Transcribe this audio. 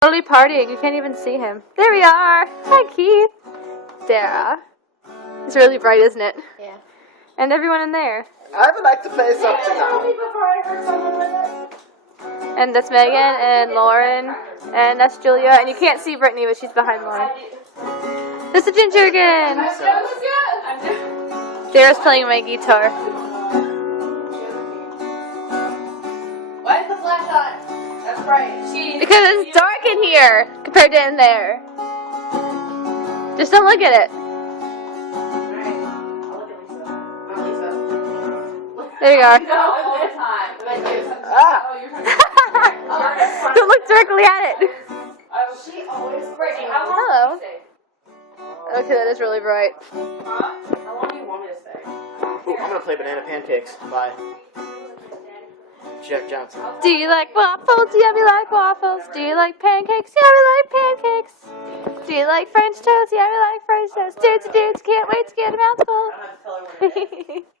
Totally partying. You can't even see him. There we are. Hi, Keith. Dara. It's really bright, isn't it? Yeah. And everyone in there. I would like to play something now. And that's Megan and Lauren. And that's Julia. And you can't see Brittany, but she's behind Lauren. This is Ginger again. Dara's playing my guitar. Why is the flash on? That's bright. Because it's dark in here compared to in there. Just don't look at it. Alright. I'll look at Lisa. Not Lisa. There you are. No, all the time. Ah. Oh, you're trying to Don't look directly at it. She always Brittany, Hello. Okay, that is really bright. How long do you want me to stay? Ooh, I'm gonna play Banana Pancakes by Jeff Johnson. Do you like waffles? Yeah, we like waffles. Do you like pancakes? Yeah, we like pancakes. Do you like French toast? Yeah, we like French toast. Dudes, can't wait to get a mouthful. I don't have to tell her when it is.